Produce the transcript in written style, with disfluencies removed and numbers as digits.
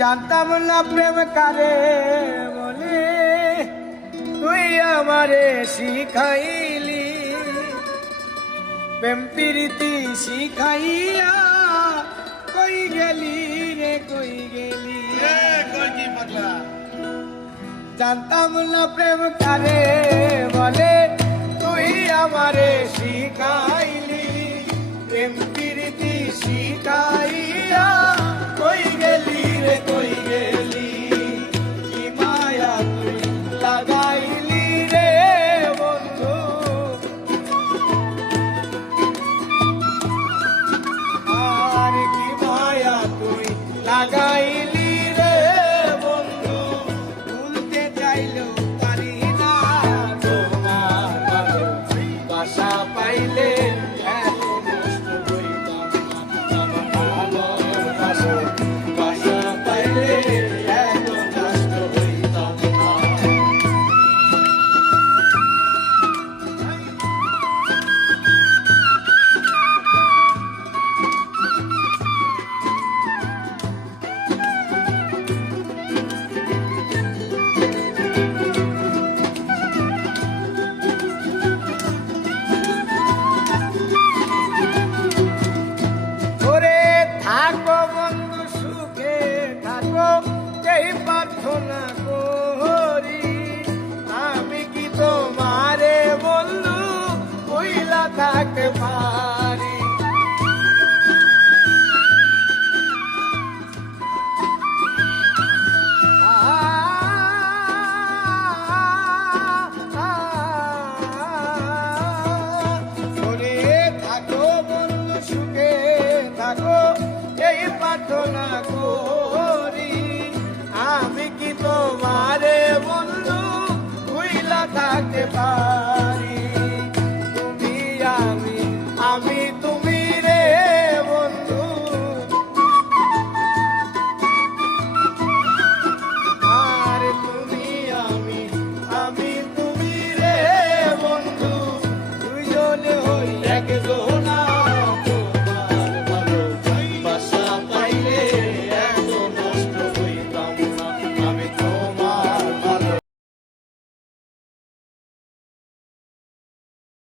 জানতাম না প্রেম কারে বলে, তুই আমারে শিখাইলি। প্রেম প্রীতি শিখাইয়া কই গেলি রে কই গেলি। জানতাম না প্রেম কারে বলে, তুই আমারে শিখাইলি। প্রেম প্রীতি শিখাইয়া কই গেলি রে কই গেলি। কি মায়া তুই লাগাইলি রে বন্ধু, আর কি মায়া তুই লাগাইলি রে বন্ধু। ভুলতে চাইলেও পারি না তোমার ভালোবাসা পাইলে। এত কষ্ট হইতাম না আমার ভালোবাসা পাইলে, এত কষ্ট হইতাম না। ওরে থাকো বন্ধু সুখে থাকো, এই প্রার্থনা